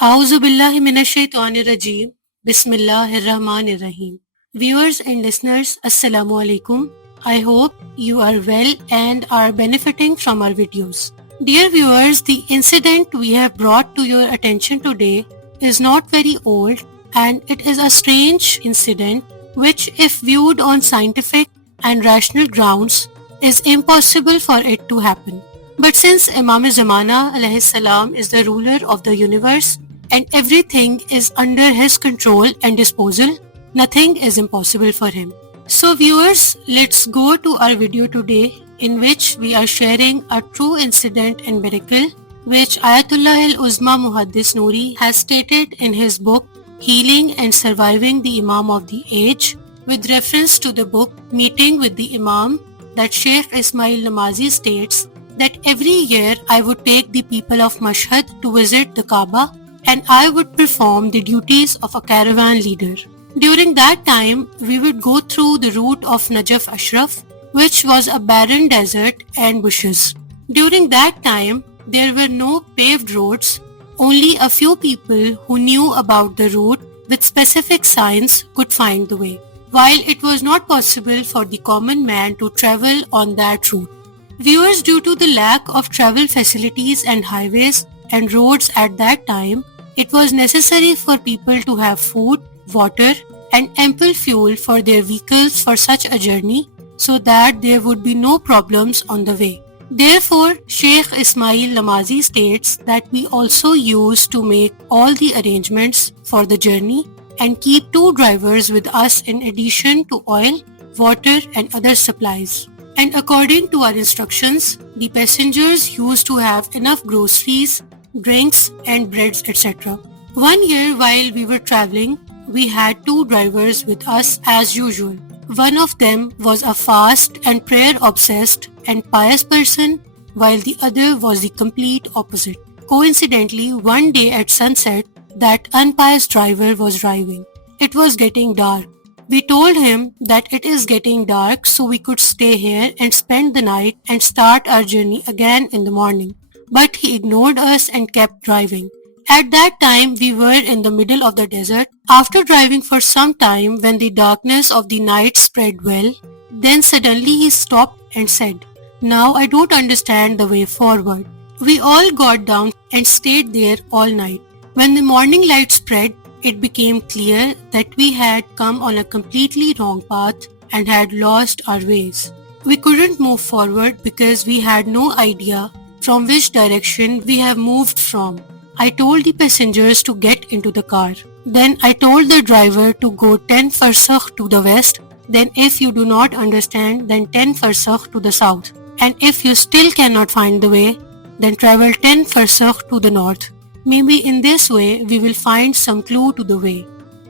A'udhu billahi minash shaitanir rajeem. Bismillahir Rahmanir Rahim. Viewers and listeners, Assalamu alaikum. I hope you are well and are benefiting from our videos. Dear viewers, the incident we have brought to your attention today is not very old, and it is a strange incident which, if viewed on scientific and rational grounds, is impossible for it to happen. But since Imam Zamana alayhi salam is the ruler of the universe and everything is under his control and disposal, nothing is impossible for him. So viewers, let's go to our video today, in which we are sharing a true incident and miracle which Ayatullah al-Uzma Muhaddis Noori has stated in his book Healing and Surviving the Imam of the Age, with reference to the book Meeting with the Imam, that Sheikh Ismail Namazi states that every year I would take the people of Mashhad to visit the Kaaba and I would perform the duties of a caravan leader. During that time, we would go through the route of Najaf Ashraf, which was a barren desert and bushes. During that time, there were no paved roads. Only a few people who knew about the route with specific signs could find the way, while it was not possible for the common man to travel on that route. Viewers, due to the lack of travel facilities and highways and roads at that time, it was necessary for people to have food, water, and ample fuel for their vehicles for such a journey, so that there would be no problems on the way. Therefore, Sheikh Ismail Namazi states that we also used to make all the arrangements for the journey and keep 2 drivers with us in addition to oil, water, and other supplies. And according to our instructions, the passengers used to have enough groceries, drinks, and breads, etc. One year while we were traveling, we had 2 drivers with us as usual. One of them was a fast and prayer obsessed and pious person, while the other was the complete opposite. Coincidentally, one day at sunset, that unpious driver was driving. It was getting dark. We told him that it is getting dark, so we could stay here and spend the night and start our journey again in the morning. But he ignored us and kept driving. At that time, we were in the middle of the desert. After driving for some time, when the darkness of the night spread well, then suddenly he stopped and said, "Now I don't understand the way forward." We all got down and stayed there all night. When the morning light spread, it became clear that we had come on a completely wrong path and had lost our ways. We couldn't move forward because we had no idea from which direction we have moved from. I told the passengers to get into the car. Then I told the driver to go 10 farsakh to the west. Then if you do not understand, then 10 farsakh to the south. And if you still cannot find the way, then travel 10 farsakh to the north. Maybe in this way we will find some clue to the way.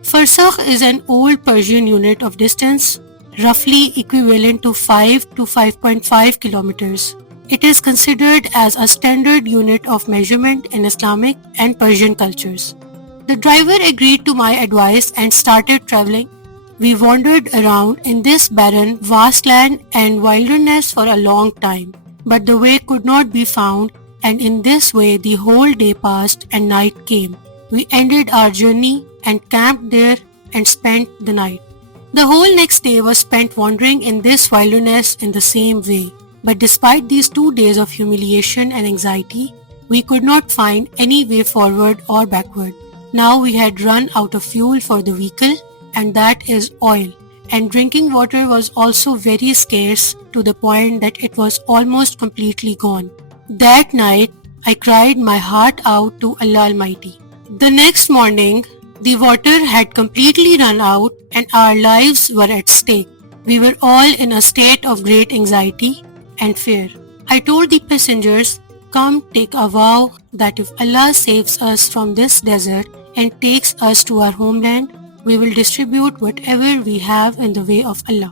Farsakh is an old Persian unit of distance, roughly equivalent to 5 to 5.5 kilometers. It is considered as a standard unit of measurement in Islamic and Persian cultures. The driver agreed to my advice and started traveling. We wandered around in this barren, vast land and wilderness for a long time, but the way could not be found, and in this way the whole day passed and night came. We ended our journey and camped there and spent the night. The whole next day was spent wandering in this wilderness in the same way. But despite these 2 days of humiliation and anxiety, we could not find any way forward or backward. Now we had run out of fuel for the vehicle, and that is oil. And drinking water was also very scarce, to the point that it was almost completely gone. That night, I cried my heart out to Allah Almighty. The next morning, the water had completely run out and our lives were at stake. We were all in a state of great anxiety and fear. I told the passengers, "Come take a vow that if Allah saves us from this desert and takes us to our homeland, we will distribute whatever we have in the way of Allah."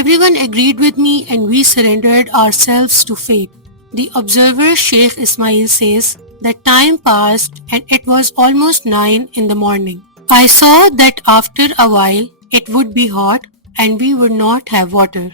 Everyone agreed with me and we surrendered ourselves to fate. The observer Sheikh Ismail says that time passed and it was almost 9 in the morning. I saw that after a while it would be hot and we would not have water.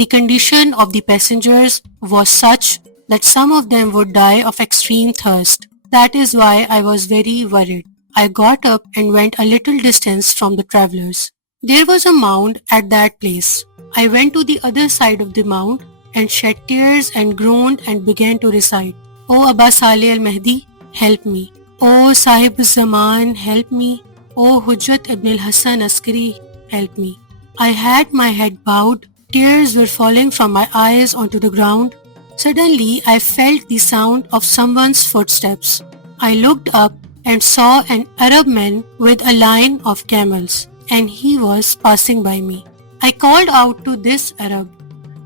The condition of the passengers was such that some of them would die of extreme thirst. That is why I was very worried. I got up and went a little distance from the travelers. There was a mound at that place. I went to the other side of the mound and shed tears and groaned and began to recite, O Abba Saleh al-Mahdi, help me. O Sahib Zaman, help me. O Hujjat ibn al-Hassan Askari, help me. I had my head bowed, tears were falling from my eyes onto the ground. Suddenly, I felt the sound of someone's footsteps. I looked up and saw an Arab man with a line of camels, and he was passing by me. I called out to this Arab,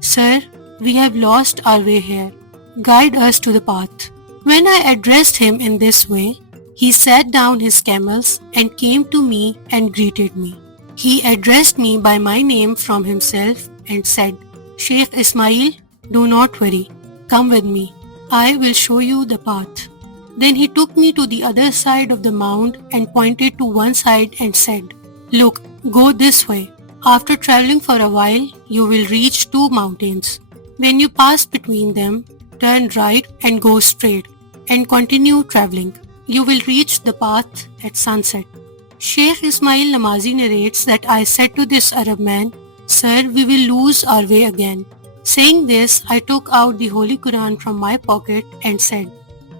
Sir, we have lost our way here. Guide us to the path. When I addressed him in this way, he sat down his camels and came to me and greeted me. He addressed me by my name from himself and said, Sheikh Ismail, do not worry. Come with me. I will show you the path. Then he took me to the other side of the mound and pointed to one side and said, Look, go this way. After traveling for a while, you will reach two mountains. When you pass between them, turn right and go straight and continue traveling. You will reach the path at sunset. Sheikh Ismail Namazi narrates that I said to this Arab man, Sir, we will lose our way again. Saying this, I took out the Holy Quran from my pocket and said,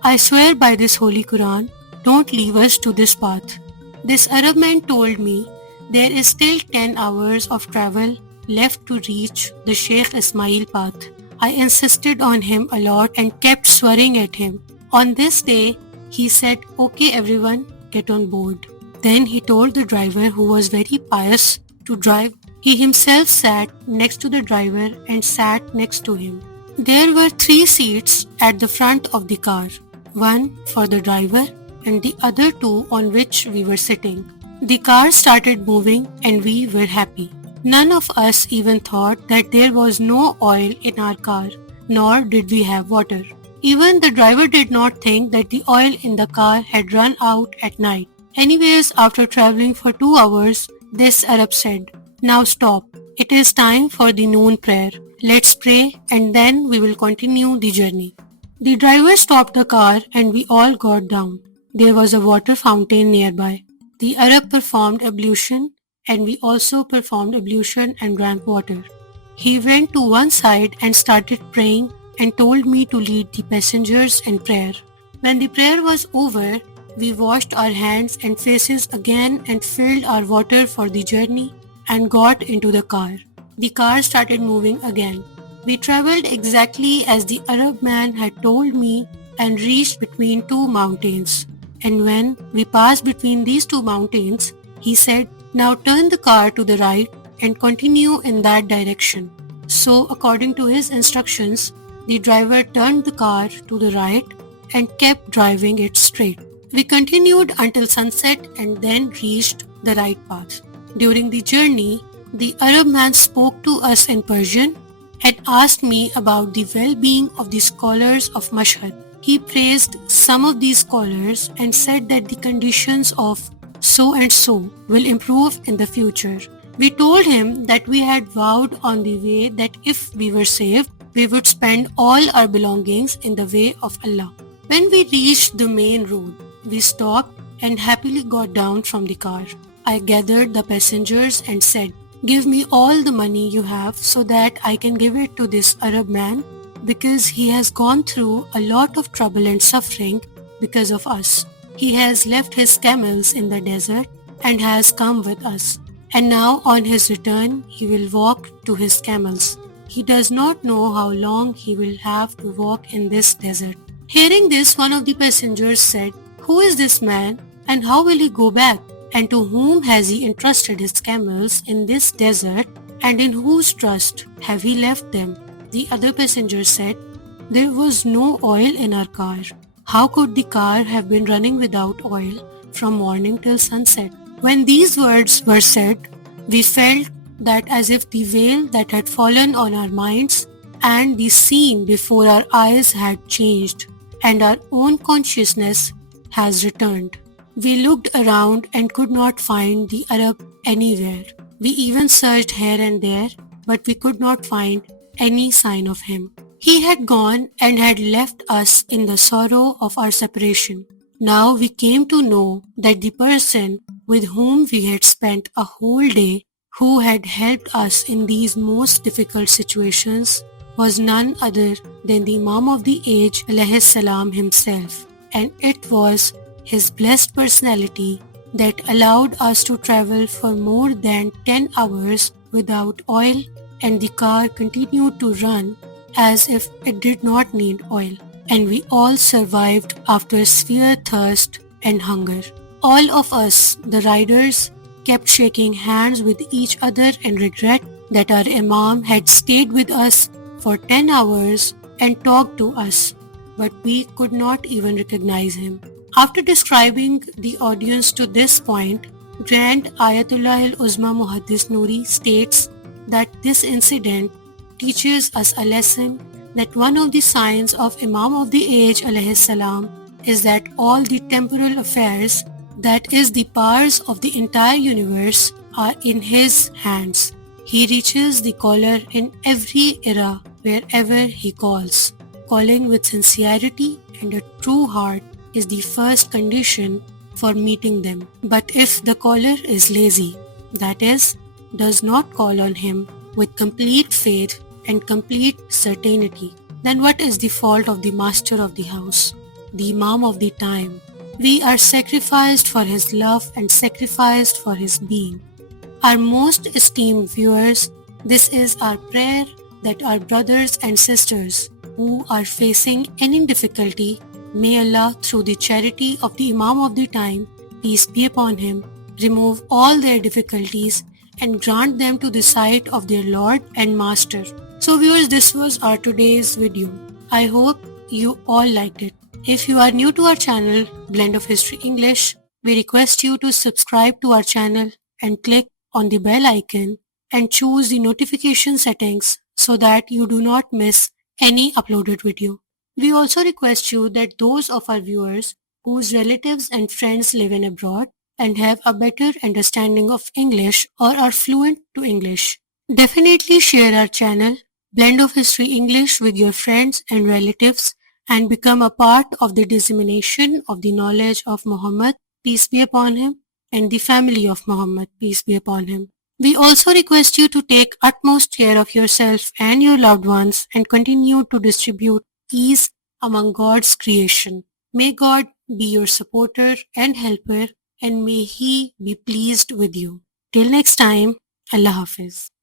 I swear by this Holy Quran, don't leave us to this path. This Arab man told me, there is still 10 hours of travel left to reach the Sheikh Ismail path. I insisted on him a lot and kept swearing at him. On this day, he said, okay everyone, get on board. Then he told the driver, who was very pious, to drive. He himself sat next to the driver and sat next to him. There were 3 seats at the front of the car, one for the driver and the other 2 on which we were sitting. The car started moving and we were happy. None of us even thought that there was no oil in our car, nor did we have water. Even the driver did not think that the oil in the car had run out at night. Anyways, after traveling for 2 hours, this Arab said, Now stop. It is time for the noon prayer. Let's pray and then we will continue the journey. The driver stopped the car and we all got down. There was a water fountain nearby. The Arab performed ablution and we also performed ablution and drank water. He went to one side and started praying and told me to lead the passengers in prayer. When the prayer was over, we washed our hands and faces again and filled our water for the journey and got into the car. The car started moving again. We traveled exactly as the Arab man had told me and reached between 2 mountains. And when we passed between these 2 mountains, he said, now turn the car to the right and continue in that direction. So according to his instructions, the driver turned the car to the right and kept driving it straight. We continued until sunset and then reached the right path. During the journey, the Arab man spoke to us in Persian and asked me about the well-being of the scholars of Mashhad. He praised some of these scholars and said that the conditions of so and so will improve in the future. We told him that we had vowed on the way that if we were saved, we would spend all our belongings in the way of Allah. When we reached the main road, we stopped and happily got down from the car. I gathered the passengers and said, give me all the money you have so that I can give it to this Arab man because he has gone through a lot of trouble and suffering because of us. He has left his camels in the desert and has come with us. And now on his return, he will walk to his camels. He does not know how long he will have to walk in this desert. Hearing this, one of the passengers said, who is this man and how will he go back? And to whom has he entrusted his camels in this desert and in whose trust have he left them? The other passenger said, there was no oil in our car. How could the car have been running without oil from morning till sunset? When these words were said, we felt that as if the veil that had fallen on our minds and the scene before our eyes had changed and our own consciousness has returned. We looked around and could not find the Arab anywhere. We even searched here and there, but we could not find any sign of him. He had gone and had left us in the sorrow of our separation. Now we came to know that the person with whom we had spent a whole day, who had helped us in these most difficult situations, was none other than the Imam of the age alayhi salam himself, and it was his blessed personality that allowed us to travel for more than 10 hours without oil, and the car continued to run as if it did not need oil, and we all survived after severe thirst and hunger. All of us, the riders, kept shaking hands with each other in regret that our Imam had stayed with us for 10 hours and talked to us, but we could not even recognize him. After describing the audience to this point, Grand Ayatollah al-Uzma Muhaddis Nuri states that this incident teaches us a lesson that one of the signs of Imam of the age alayhi salam is that all the temporal affairs, that is the powers of the entire universe, are in his hands. He reaches the caller in every era wherever he calls. Calling with sincerity and a true heart is the first condition for meeting them. But if the caller is lazy, that is, does not call on him with complete faith and complete certainty, then what is the fault of the master of the house, the Imam of the time? We are sacrificed for his love and sacrificed for his being. Our most esteemed viewers, this is our prayer that our brothers and sisters who are facing any difficulty, may Allah, through the charity of the Imam of the time, peace be upon him, remove all their difficulties and grant them to the sight of their Lord and Master. So viewers, this was our today's video. I hope you all liked it. If you are new to our channel, Blend of History English, we request you to subscribe to our channel and click on the bell icon and choose the notification settings so that you do not miss any uploaded video. We also request you that those of our viewers whose relatives and friends live in abroad and have a better understanding of English or are fluent to English, definitely share our channel Blend of History English with your friends and relatives and become a part of the dissemination of the knowledge of Muhammad, peace be upon him, and the family of Muhammad, peace be upon him. We also request you to take utmost care of yourself and your loved ones and continue to distribute ease among God's creation. May God be your supporter and helper, and may He be pleased with you. Till next time, Allah Hafiz.